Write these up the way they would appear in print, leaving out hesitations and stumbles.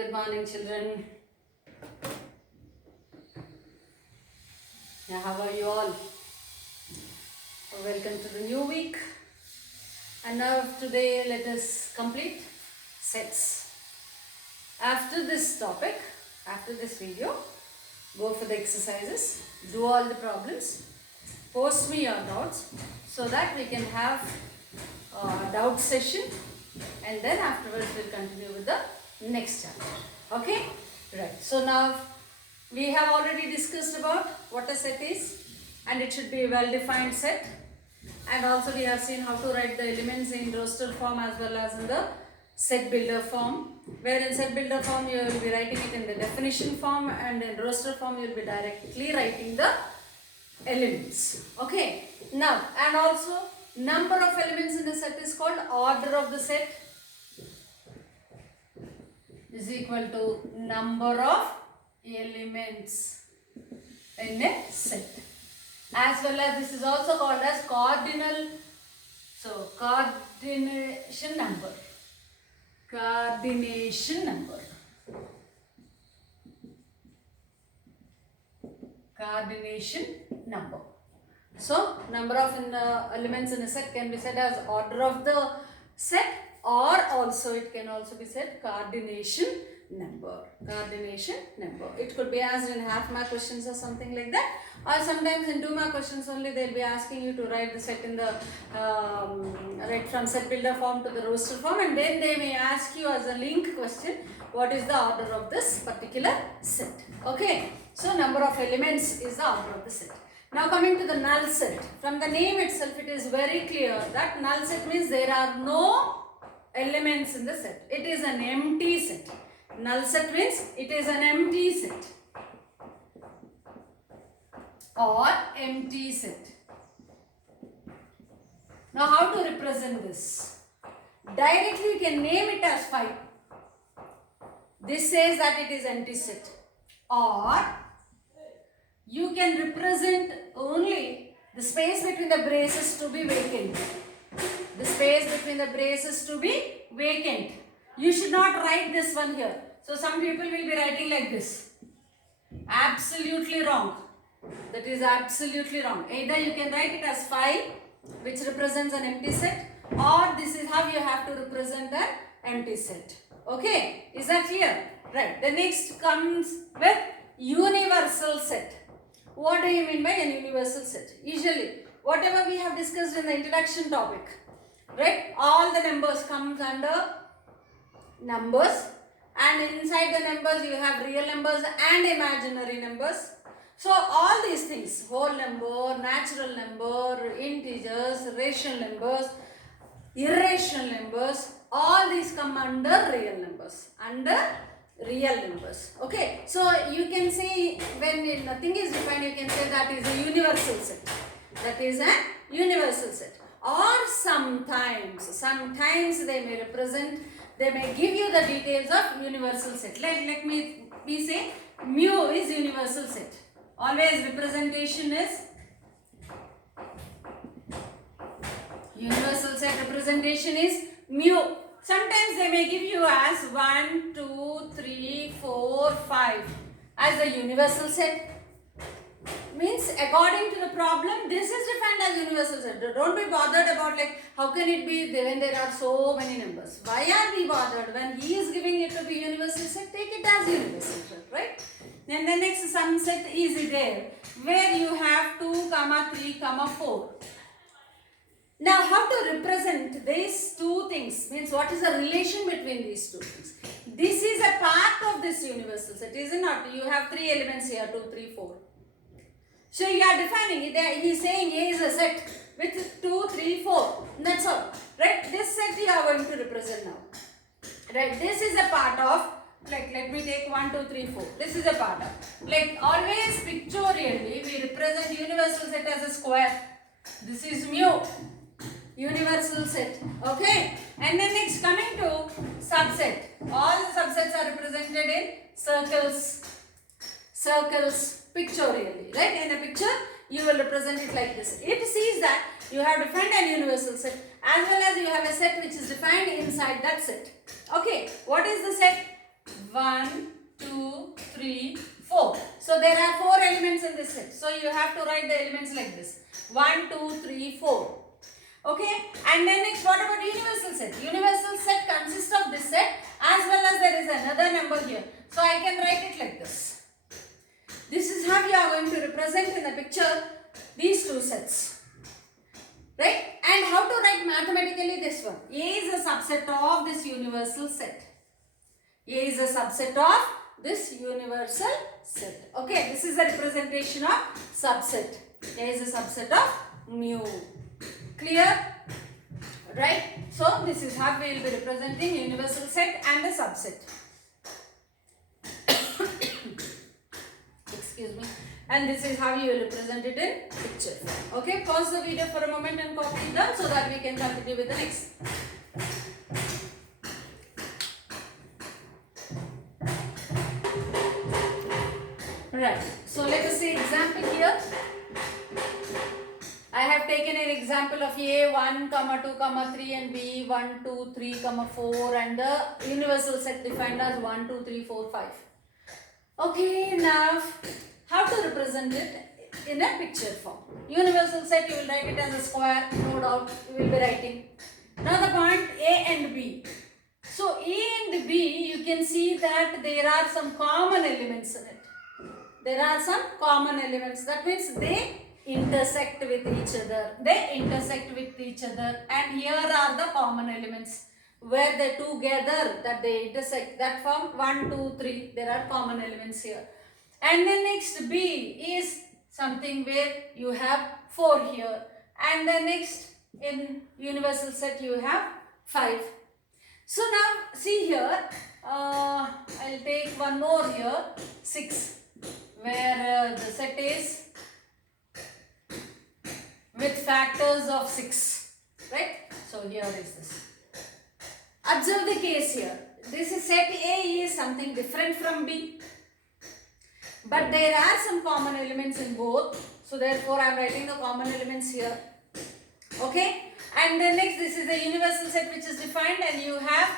Good morning, children. Yeah, how are you all? Welcome to the new week. And now today let us complete sets. After this topic, after this video, go for the exercises, do all the problems, post me your doubts so that we can have a doubt session, and then afterwards we'll continue with the next chapter. Okay? Right. So now we have already discussed about what a set is, and it should be a well-defined set. And also we have seen how to write the elements in roster form as well as in the set builder form. Where in set builder form you will be writing it in the definition form, and in roster form you will be directly writing the elements. Okay. Now, and also number of elements in a set is called order of the set is equal to number of elements in a set. As well as this is also called as cardinal. So coordination number. Coordination number. Coordination number. So number of elements in a set can be said as order of the set, or also it can also be said coordination number. Coordination number. It could be asked in half mark questions or something like that, or sometimes in 2 mark questions only they'll be asking you to write the set in the right from set builder form to the roster form, and then they may ask you as a link question what is the order of this particular set. Okay, so number of elements is the order of the set. Now coming to the null set. From the name itself it is very clear that null set means there are no elements in the set. It is an empty set. Null set means it is an empty set or empty set. Now how to represent this? Directly you can name it as 5. This says that it is empty set, or you can represent only the space between the braces to be vacant. The space between the braces to be vacant. You should not write this one here. So some people will be writing like this. Absolutely wrong. That is absolutely wrong. Either you can write it as 5, which represents an empty set, or this is how you have to represent an empty set. Okay, is that clear? Right. The next comes with universal set. What do you mean by an universal set? Usually, whatever we have discussed in the introduction topic, right? All the numbers comes under numbers, and inside the numbers you have real numbers and imaginary numbers. So all these things, whole number, natural number, integers, rational numbers, irrational numbers, all these come under real numbers. Under real numbers. Okay, so you can say when nothing is defined, you can say that is a universal set. That is a universal set. Or sometimes they may represent, they may give you the details of universal set. Let me say mu is universal set. Always representation is universal set. Representation is mu. Sometimes they may give you as 1, 2, 3, 4, 5 as the universal set. Means according to the problem, this is defined as universal set. Don't be bothered about like how can it be when there are so many numbers. Why are we bothered? When he is giving it to be universal set, take it as universal set, right? Then the next sum set is there where you have 2, 3, 4. Now, how to represent these two things? Means what is the relation between these two things? This is a part of this universal set, is it not? You have 3 elements here, 2, 3, 4. So you are defining it. He is saying A is a set with 2, 3, 4. That's all. Right? This set you are going to represent now. Right? This is a part of, like let me take 1, 2, 3, 4. This is a part of. Like always pictorially we represent universal set as a square. This is mu. Universal set. Okay. And then next coming to subset. All the subsets are represented in circles. Circles pictorially. Right? In a picture you will represent it like this. It sees that you have defined a universal set as well as you have a set which is defined inside that set. Okay. What is the set? 1, 2, 3, 4. So there are 4 elements in this set. So you have to write the elements like this. 1, 2, 3, 4. Okay, and then next, what about universal set? Universal set consists of this set as well as there is another number here. So I can write it like this. This is how you are going to represent in the picture these two sets. Right? And how to write mathematically this one? A is a subset of this universal set. A is a subset of this universal set. Okay, this is the representation of subset. A is a subset of mu. Clear? Right? So this is how we will be representing universal set and the subset. Excuse me. And this is how you will represent it in picture. Okay, pause the video for a moment and copy it down so that we can continue with the next. Right. So let us see example here. I have taken an example of A 1, 2, 3 and B 1, 2, 3, 4 and the universal set defined as 1, 2, 3, 4, 5. Okay, now how to represent it in a picture form. Universal set, you will write it as a square, no doubt you will be writing. Now the point A and B. So A and B, you can see that there are some common elements in it. There are some common elements. That means they intersect with each other. They intersect with each other, and here are the common elements where they together that they intersect. That form 1, 2, 3. There are common elements here. And then next B is something where you have 4 here, and then next in universal set you have 5. So now see here, I'll take one more here, 6, where the set is with factors of 6, right? So here is this. Observe the case here. This is set A is something different from B, but there are some common elements in both. So therefore I am writing the common elements here. Okay, and then next this is the universal set which is defined, and you have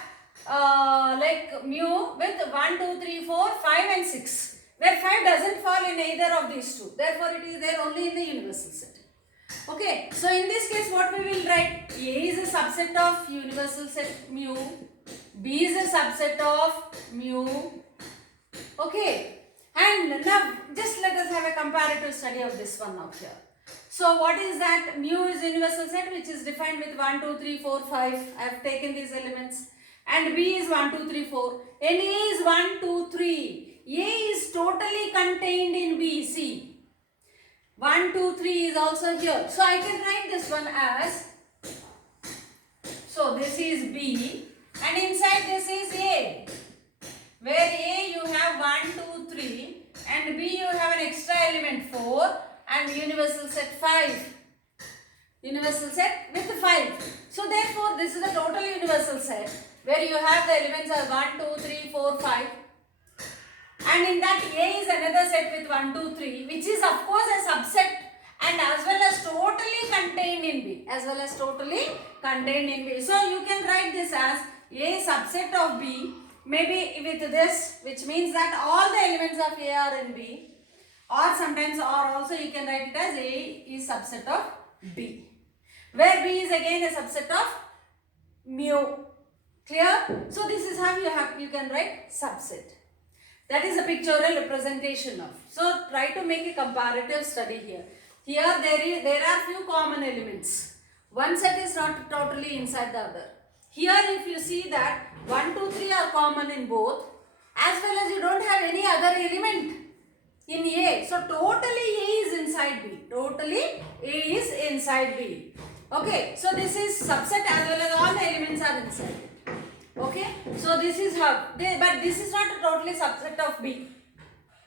like mu with 1, 2, 3, 4, 5 and 6, where 5 doesn't fall in either of these two. Therefore it is there only in the universal set. Okay, so in this case what we will write? A is a subset of universal set mu, B is a subset of mu. Okay, and now just let us have a comparative study of this one now here. So what is that? Mu is universal set which is defined with 1, 2, 3, 4, 5. I have taken these elements. And B is 1, 2, 3, 4. And A is 1, 2, 3. A is totally contained in B. See. 1, 2, 3 is also here. So I can write this one as, so this is B and inside this is A. Where A you have 1, 2, 3 and B you have an extra element 4 and universal set 5. Universal set with 5. So therefore this is the total universal set where you have the elements as 1, 2, 3, 4, 5. And in that A is another set with 1, 2, 3 which is of course a subset and as well as totally contained in B. As well as totally contained in B. So you can write this as A subset of B, maybe with this, which means that all the elements of A are in B, or sometimes or also you can write it as A is subset of B, where B is again a subset of mu. Clear? So this is how you can write subset. That is a pictorial representation of. So try to make a comparative study here. Here there are few common elements. One set is not totally inside the other. Here if you see that 1, 2, 3 are common in both, as well as you don't have any other element in A. So totally A is inside B. Totally A is inside B. Okay. So this is subset as well as all the elements are inside it. Okay, so this is how, but this is not a totally subset of B.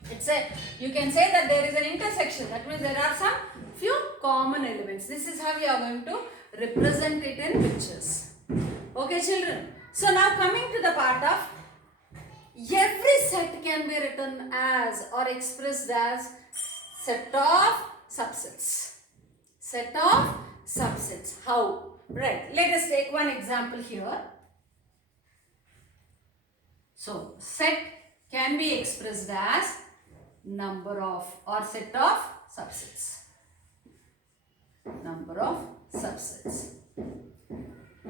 It's a, you can say that there is an intersection. That means there are some few common elements. This is how we are going to represent it in pictures. Okay, children. So now coming to the part of every set can be written as or expressed as set of subsets. Set of subsets. How? Right. Let us take one example here. So set can be expressed as number of or set of subsets. Number of subsets.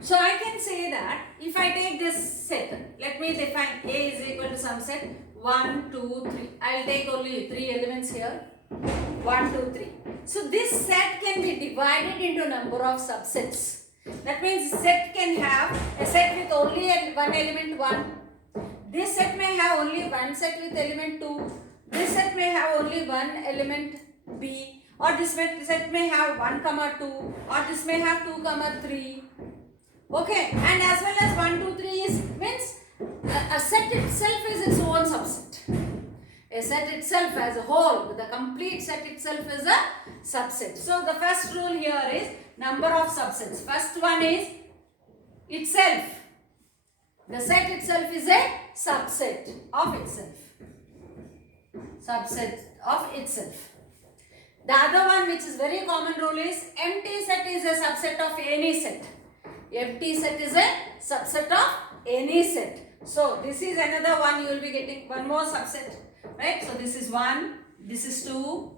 So I can say that if I take this set, let me define A is equal to some set 1, 2, 3. I will take only 3 elements here. 1, 2, 3. So this set can be divided into number of subsets. That means set can have a set with only one element 1. This set may have only one set with element 2. This set may have only one element B. Or this set may have 1, 2. Or this may have 2, 3. Okay, and as well as 1, 2, 3 is means a set itself is its own subset. A set itself as a whole, the complete set itself is a subset. So the first rule here is number of subsets. First one is itself. The set itself is a subset of itself. Subset of itself. The other one, which is very common rule, is empty set is a subset of any set. Empty set is a subset of any set. So this is another one, you will be getting one more subset. Right? So this is 1, this is 2.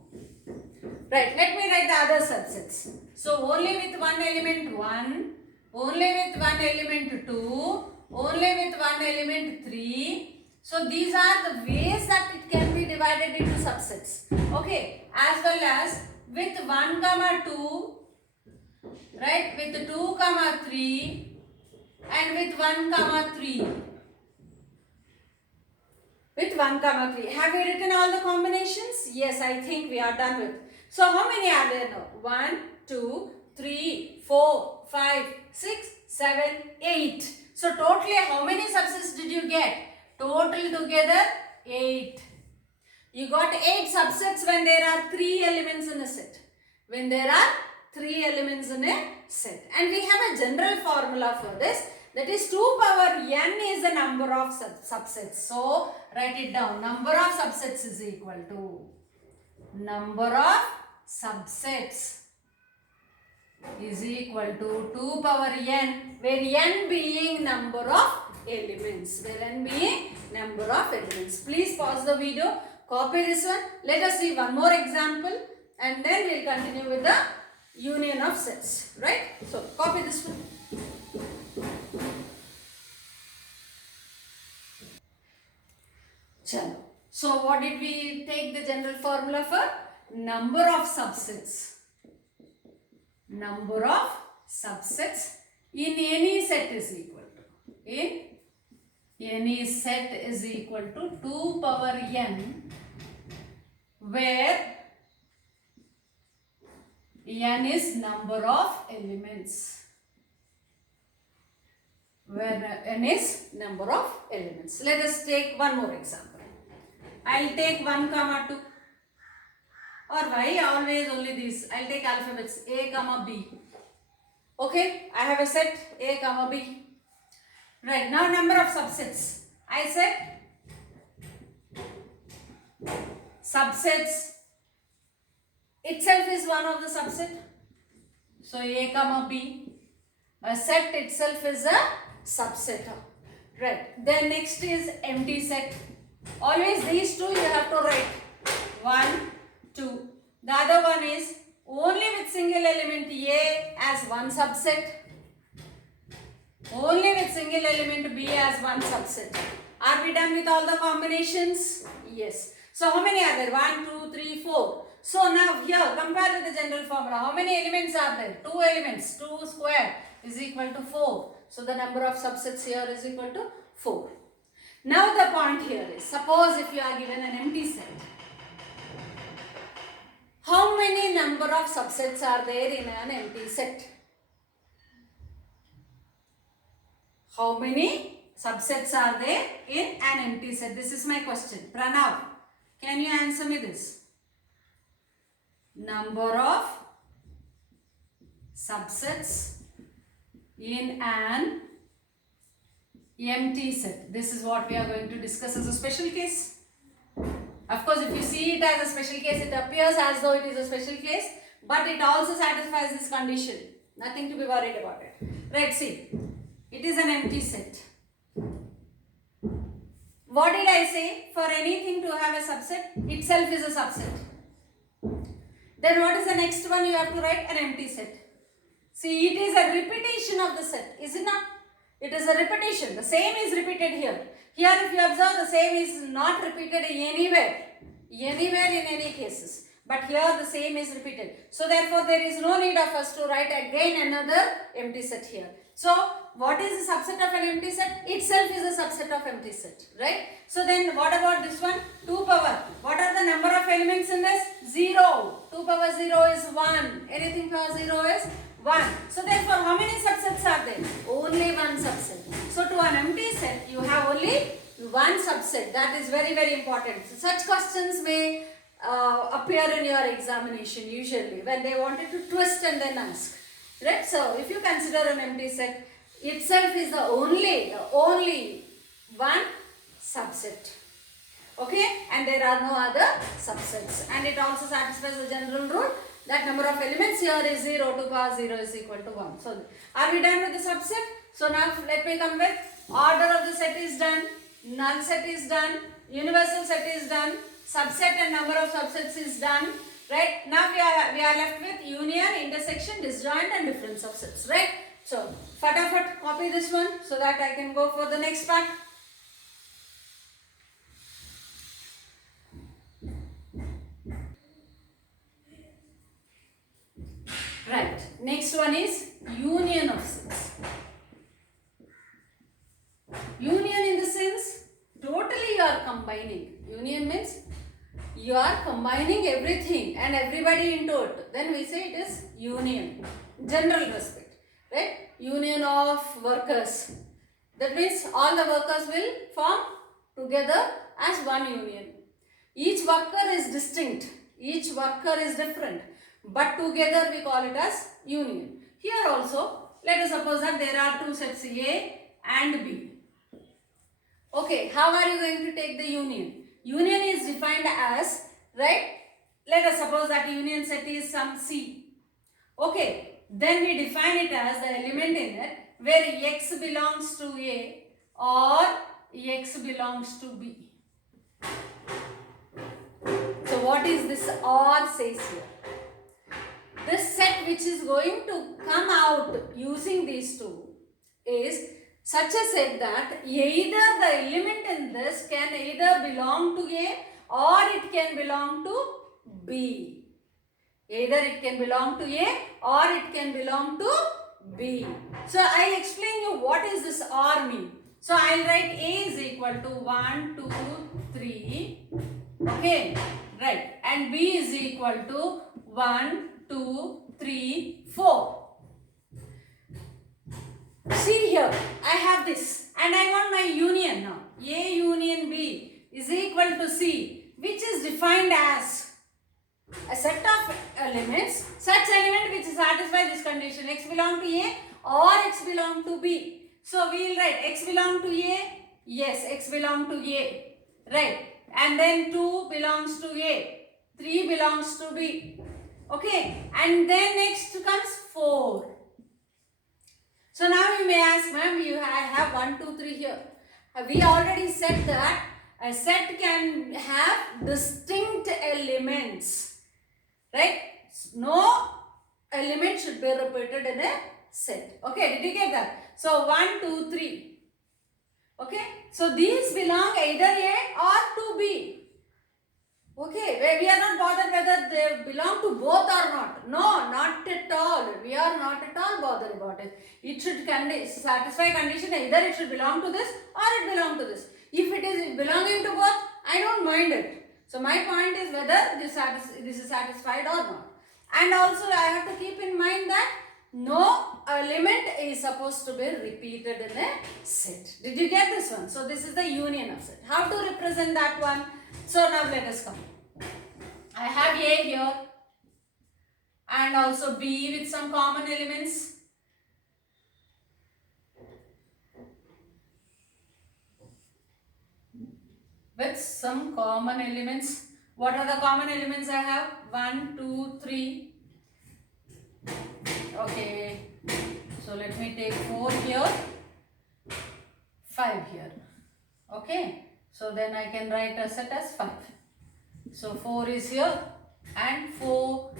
Right, let me write the other subsets. So only with one element 1, only with one element 2, only with one element 3. So these are the ways that it can be divided into subsets. Okay, as well as with 1, 2, right, with 2, 3 and with 1, 3. With 1, 3. Have we written all the combinations? Yes, I think we are done with. So how many are there now? 1, 2, 3, 4, 5, 6, 7, 8. So totally how many subsets did you get? Total together 8. You got 8 subsets when there are 3 elements in a set. When there are 3 elements in a set. And we have a general formula for this. That is 2 power n is the number of subsets. So write it down. Number of subsets is equal to number of subsets is equal to 2 power n, where n being number of elements. Where n being number of elements. Please pause the video, copy this one. Let us see one more example and then we will continue with the union of sets. Right? So copy this one. So what did we take the general formula for? Number of subsets. Number of subsets in any set is equal to. In any set is equal to 2 power n, where n is number of elements. Where n is number of elements. Let us take one more example. I will take 1, 2. Or why always only these? I will take alphabets A, B. Okay, I have a set A, B. Right, now number of subsets. I said subsets itself is one of the subset. So A, B. A set itself is a subset. Right, then next is empty set. Always these two you have to write. 1, 2. The other one is only with single element A as one subset. Only with single element B as one subset. Are we done with all the combinations? Yes. So how many are there? 1, 2, 3, 4. So now here compare with the general formula. How many elements are there? 2 elements. 2 square is equal to 4. So the number of subsets here is equal to 4. Now the point here is, suppose if you are given an empty set, how many number of subsets are there in an empty set? How many subsets are there in an empty set? This is my question. Pranav, can you answer me this? Number of subsets in an empty set. This is what we are going to discuss as a special case. Of course, if you see it as a special case, it appears as though it is a special case, but it also satisfies this condition. Nothing to be worried about it. Right, see, it is an empty set. what did I say? For anything to have a subset, itself is a subset. Then what is the next one? You have to write an empty set. See, it is a repetition of the set, is it not? It is a repetition. The same is repeated here. Here, if you observe, the same is not repeated anywhere in any cases. But here the same is repeated. So therefore, there is no need of us to write again another empty set here. So what is the subset of an empty set? Itself is a subset of empty set, right? So then what about this one? 2 power. What are the number of elements in this? 0. 2 power 0 is 1. Anything power 0 is 1. So therefore, how many subsets are there? Only one subset. So to an empty set, you have only one subset. That is very, very important. So such questions may appear in your examination usually when they wanted to twist and then ask. Right? So if you consider an empty set, itself is the only one subset. Okay? And there are no other subsets. And it also satisfies the general rule that number of elements here is 0. 2 power 0 is equal to 1. So are we done with the subset? So now let me come with order of the set is done, null set is done, universal set is done, subset and number of subsets is done. Right? Now we are left with union, intersection, disjoint and different subsets. Right? So fatafat copy this one so that I can go for the next part. Right. Next one is union of sets. Union in the sense totally you are combining. Union means you are combining everything and everybody into it. Then we say it is union. General respect. Right? Union of workers. That means all the workers will form together as one union. Each worker is distinct. Each worker is different. But together we call it as union. Here also, let us suppose that there are two sets A and B. Okay, how are you going to take the union? Union is defined as, right? Let us suppose that union set is some C. Okay, then we define it as the element in it where X belongs to A or X belongs to B. So what is this or says here? This set which is going to come out using these two is such a set that either the element in this can either belong to A or it can belong to B. Either it can belong to A or it can belong to B. So I'll explain you what is this or mean. So I'll write A is equal to 1, 2, 3. Okay, right. And B is equal to 1, 2, 3, 4. See here, I have this and I want my union now. A union B is equal to C, which is defined as a set of elements, such element which satisfy this condition. X belong to A or X belong to B. So we will write X belong to A. Yes, X belong to A. Right. And then 2 belongs to A. 3 belongs to B. Okay. And then next comes 4. So now you may ask, ma'am, I have 1, 2, 3 here. We already said that a set can have distinct elements. Right? No element should be repeated in a set. Okay, did you get that? So 1, 2, 3. Okay, so these belong either A or to B. Okay, where we are not bothered whether they belong to both or not. No, not at all. We are not at all bothered about it. It should satisfy condition either it should belong to this or it belong to this. If it is belonging to both, I don't mind it. So my point is whether this is satisfied or not. And also I have to keep in mind that no element is supposed to be repeated in a set. Did you get this one? So this is the union of set. How to represent that one? So now let us come. I have A here and also B with some common elements. With some common elements. What are the common elements I have? 1, 2, 3. Okay. So let me take 4 here, 5 here. Okay. So then I can write a set as 5. So 4 is here and 4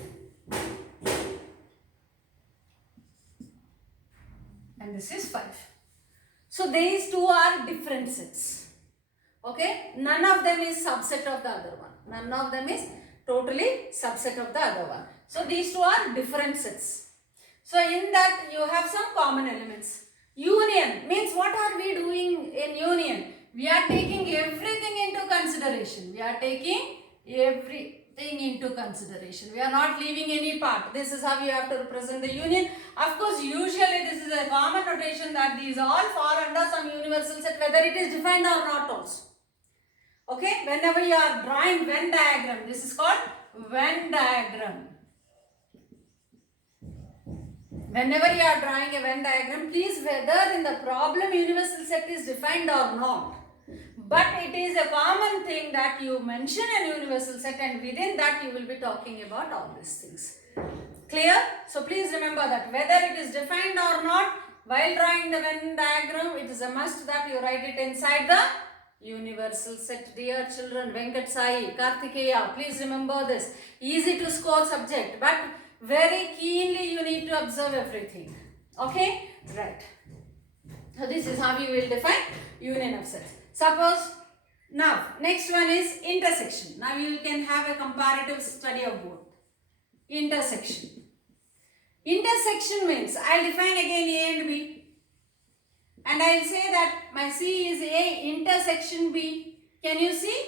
and this is 5. So these two are different sets. Okay, none of them is subset of the other one. None of them is totally subset of the other one. So these two are different sets. So in that you have some common elements. Union means what are we doing in union? We are taking everything into consideration. We are taking everything into consideration. We are not leaving any part. This is how you have to represent the union. Of course, usually this is a common notation that these all fall under some universal set, whether it is defined or not also. Okay, whenever you are drawing Venn diagram, this is called Venn diagram. Whenever you are drawing a Venn diagram, please, whether in the problem universal set is defined or not, but it is a common thing that you mention a universal set and within that you will be talking about all these things. Clear? So please remember that whether it is defined or not, while drawing the Venn diagram, it is a must that you write it inside the universal set. Dear children, Venkat Sai, Kartikeya, please remember this. Easy to score subject, but very keenly you need to observe everything. Okay? Right. So this is how you will define union of sets. Suppose, now next one is intersection. Now you can have a comparative study of both. Intersection. Intersection means, I will define again A and B. And I will say that my C is A intersection B. Can you see?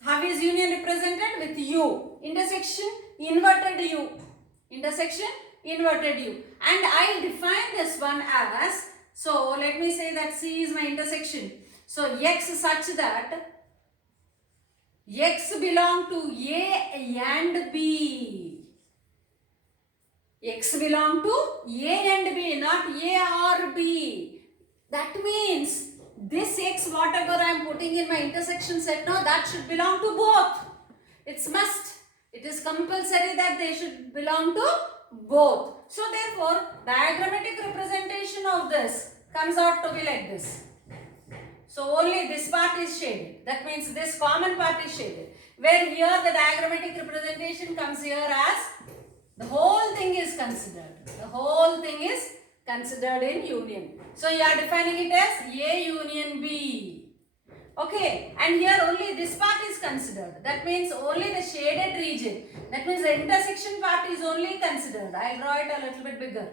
How is union represented? With U. Intersection, inverted U. Intersection, inverted U. And I will define this one as, so let me say that C is my intersection. So X such that X belong to A and B. X belong to A and B, not A or B. That means this X, whatever I am putting in my intersection set now, that should belong to both. It's must. It is compulsory that they should belong to both. So therefore, diagrammatic representation of this comes out to be like this. So only this part is shaded. That means this common part is shaded. Where here the diagrammatic representation comes here as the whole thing is considered. The whole thing is considered in union. So you are defining it as A union B. Okay, and here only this part is considered. That means only the shaded region. That means the intersection part is only considered. I will draw it a little bit bigger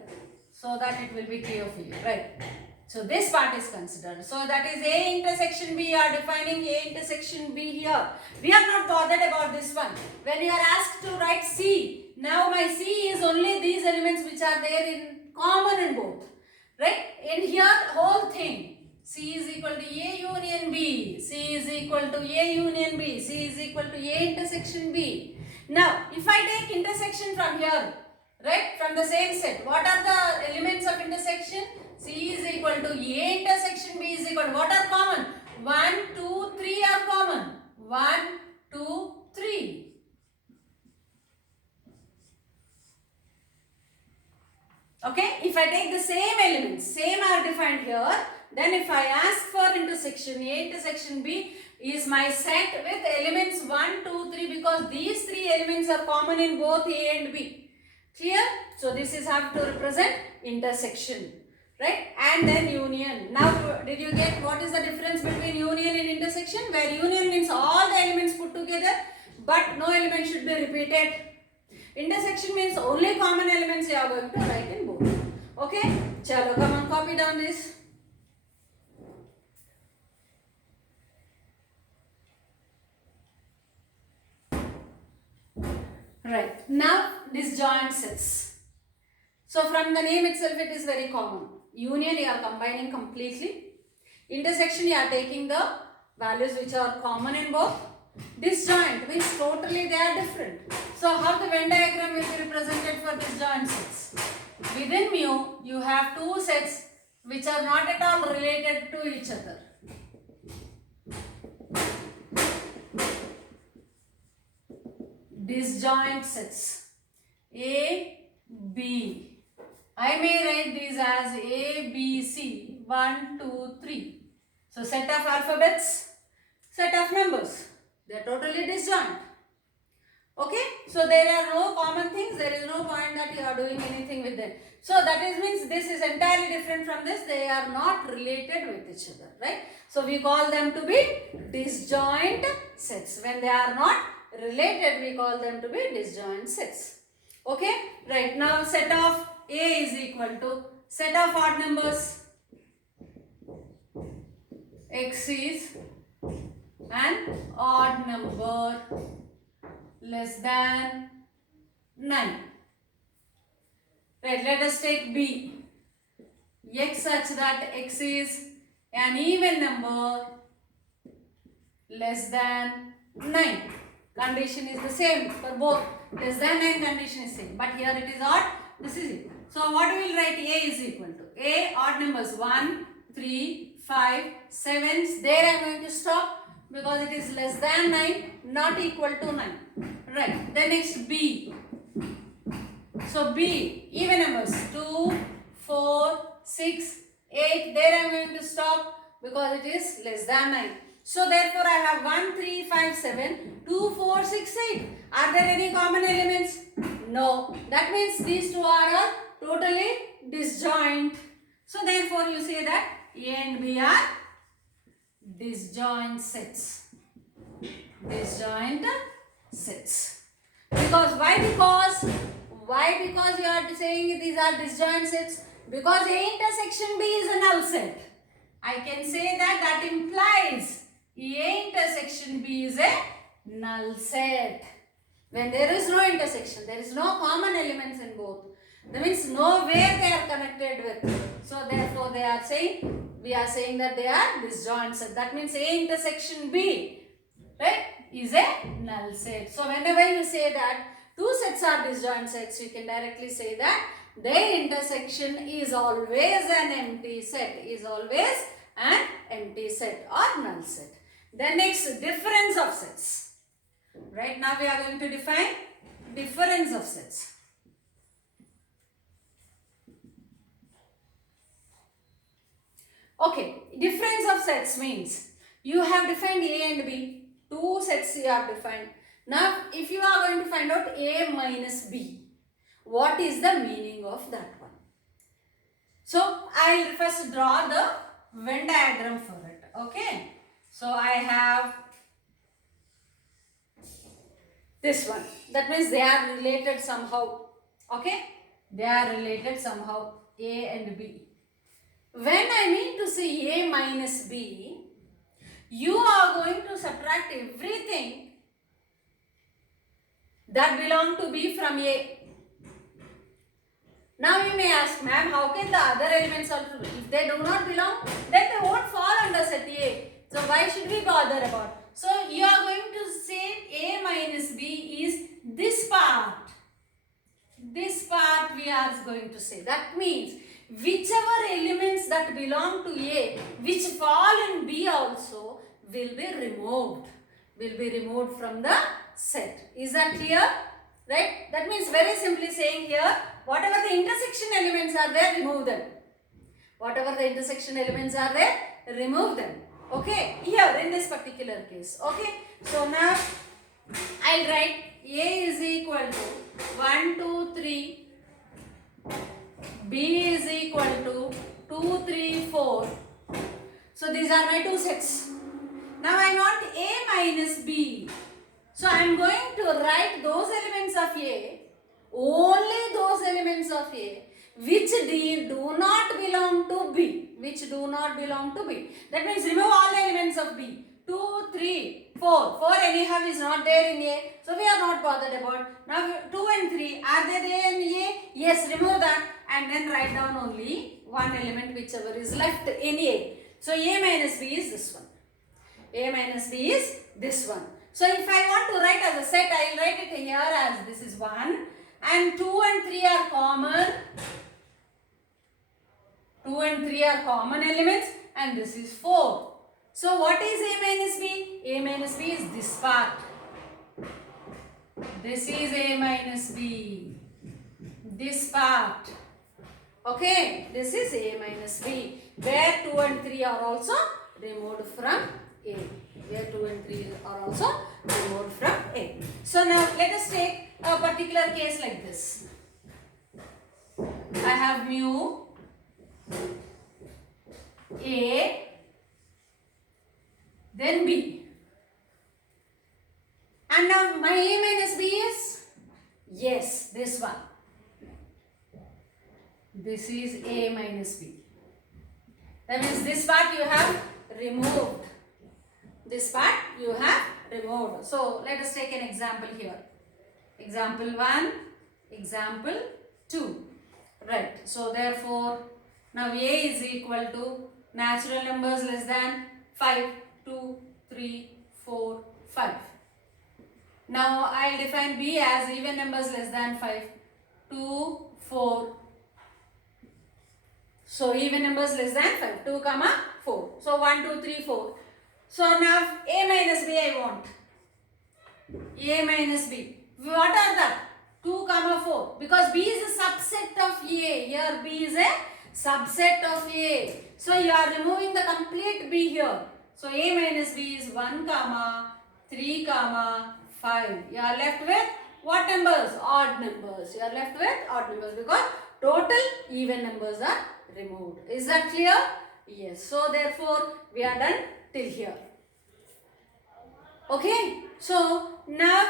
so that it will be clear for you. Right. So this part is considered. So that is A intersection B. You are defining A intersection B here. We are not bothered about this one. When you are asked to write C, now my C is only these elements which are there in common in both. Right? In here, whole thing. C is equal to A union B. C is equal to A union B. C is equal to A intersection B. Now, if I take intersection from here, right, from the same set, what are the elements of intersection? C is equal to A intersection B is equal to, what are common? 1, 2, 3 are common. 1, 2, 3. Okay, if I take the same elements, same are defined here, then if I ask for intersection, A intersection B is my set with elements 1, 2, 3 because these 3 elements are common in both A and B. Clear? So this is how to represent intersection. Right? And then union. Now did you get what is the difference between union and intersection? Where union means all the elements put together but no element should be repeated. Intersection means only common elements you are going to write in both. Okay? Chalo, come on, copy down this. Right. Now, disjoint sets. So, from the name itself, it is very common. Union, you are combining completely. Intersection, you are taking the values which are common in both. Disjoint means totally they are different. So, how the Venn diagram will be represented for disjoint sets? Within mu, you have two sets which are not at all related to each other. Disjoint sets. A, B. I may write these as A, B, C. 1, 2, 3. So, set of alphabets. set of numbers. They are totally disjoint. Okay, so there are no common things. There is no point that you are doing anything with them. So that means this is entirely different from this. They are not related with each other, right? So we call them to be disjoint sets. When they are not related, we call them to be disjoint sets. Okay, right. Now set of A is equal to set of odd numbers. X is an odd number less than 9. Right, let us take B. X such that X is an even number less than 9. Condition is the same for both. Less than 9 condition is same. But here it is odd. This is it. So what we will write? A is equal to A odd numbers 1, 3, 5, 7. There I am going to stop because it is less than 9, not equal to 9. Right. Then next B. So B, even numbers 2, 4, 6, 8. There I am going to stop because it is less than 9. So therefore I have 1, 3, 5, 7, 2, 4, 6, 8. Are there any common elements? No. That means these two are totally disjoint. So therefore you say that A and B are disjoint sets. Disjoint sets. Because why? Because you are saying these are disjoint sets. Because A intersection B is a null set. I can say that implies A intersection B is a null set. When there is no intersection, there is no common elements in both. That means nowhere they are connected with. So therefore we are saying that they are disjoint set. That means A intersection B, right, is a null set. So whenever you say that two sets are disjoint sets, you can directly say that their intersection is always an empty set. Is always an empty set or null set. Then next, difference of sets. Right now we are going to define difference of sets. Okay, difference of sets means you have defined A and B. Two sets you have defined. Now if you are going to find out A minus B, what is the meaning of that one? So I will first draw the Venn diagram for it. Okay. So I have this one. That means they are related somehow. Okay. They are related somehow, A and B. When I mean to say A minus B, you are going to subtract everything that belong to B from A. Now you may ask, ma'am, how can the other elements also, if they do not belong, then they won't fall under set A. So why should we bother about? So you are going to say A minus B is this part. This part we are going to say. That means whichever elements that belong to A, which fall in B also, will be removed. Will be removed from the set. Is that clear? Right? That means very simply saying here, whatever the intersection elements are there, remove them. Whatever the intersection elements are there, remove them. Okay? Here in this particular case. Okay? So now I'll write A is equal to 1, 2, 3. B is equal to 2, 3, 4. So these are my two sets. Now I want A minus B. So I am going to write those elements of A, only those elements of A which do not belong to B. Which do not belong to B. That means remove all the elements of B. 2, 3, 4. 4 anyhow is not there in A. So we are not bothered about. Now 2 and 3. Are they there in A? Yes, remove that. And then write down only one element whichever is left in A. So A minus B is this one. A minus B is this one. So if I want to write as a set, I will write it here as this is 1. And 2 and 3 are common. 2 and 3 are common elements. And this is 4. So what is A minus B? A minus B is this part. This is A minus B. This part. Okay. This is A minus B. Where 2 and 3 are also removed from A. Where where 2 and 3 are also removed from A. So now let us take a particular case like this. I have mu A, then B. And now my A minus B is? Yes, this one. This is A minus B. That means this part you have removed. This part you have removed. So let us take an example here. Example 1, example 2. Right. So therefore, now A is equal to natural numbers less than 5, 2, 3, 4, 5. Now I will define B as even numbers less than 5, 2, 4. So even numbers less than 5, 2, 4. So 1, 2, 3, 4. So now A minus B I want. A minus B. What are that? 2, 4. Because B is a subset of A. Here B is a subset of A. So you are removing the complete B here. So A minus B is 1, 3, 5. You are left with what numbers? Odd numbers. You are left with odd numbers because total even numbers are removed. Is that clear? Yes. So therefore we are done till here. Okay. So now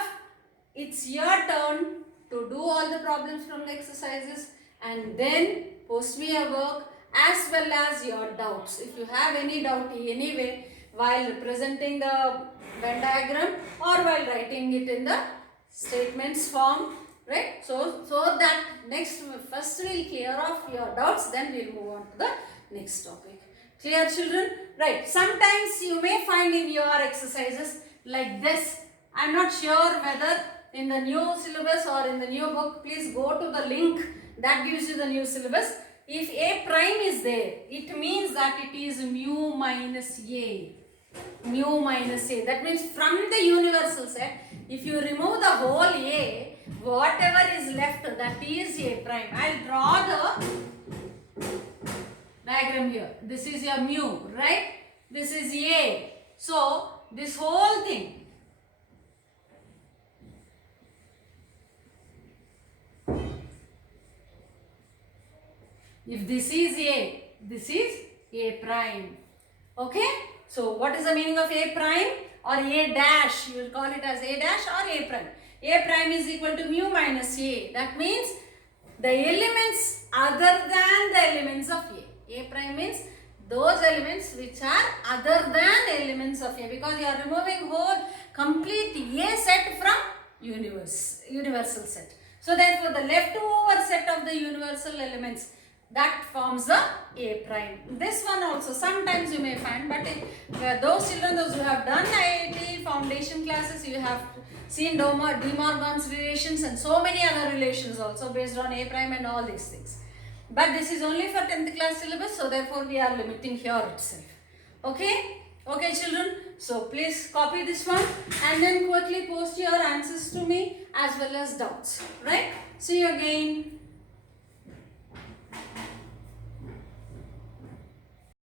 it's your turn to do all the problems from the exercises and then post me a work as well as your doubts. If you have any doubt anyway while representing the Venn diagram or while writing it in the statements form, right? So that first we'll clear off your doubts, then we'll move on to the next topic. Clear, children? Right. Sometimes you may find in your exercises like this. I'm not sure whether in the new syllabus or in the new book. Please go to the link that gives you the new syllabus. If A prime is there, it means that it is mu minus A. Mu minus A. That means from the universal set, if you remove the whole A, whatever is left, that is A prime. I'll draw the diagram here. This is your mu, right? This is A. So, this whole thing. If this is A, this is A prime. Okay? So, what is the meaning of A prime or A dash? You will call it as A dash or A prime. A prime is equal to mu minus A. That means the elements other than the elements of A. A prime means those elements which are other than elements of A, because you are removing whole complete A set from universal set. So, therefore, the leftover set of the universal elements, that forms the A prime. This one also sometimes you may find, but those children who have done IIT foundation classes, you have seen De Morgan's relations and so many other relations also based on A prime and all these things. But this is only for 10th class syllabus, so therefore we are limiting here itself. Okay? Okay, children. So please copy this one and then quickly post your answers to me as well as doubts. Right? See you again.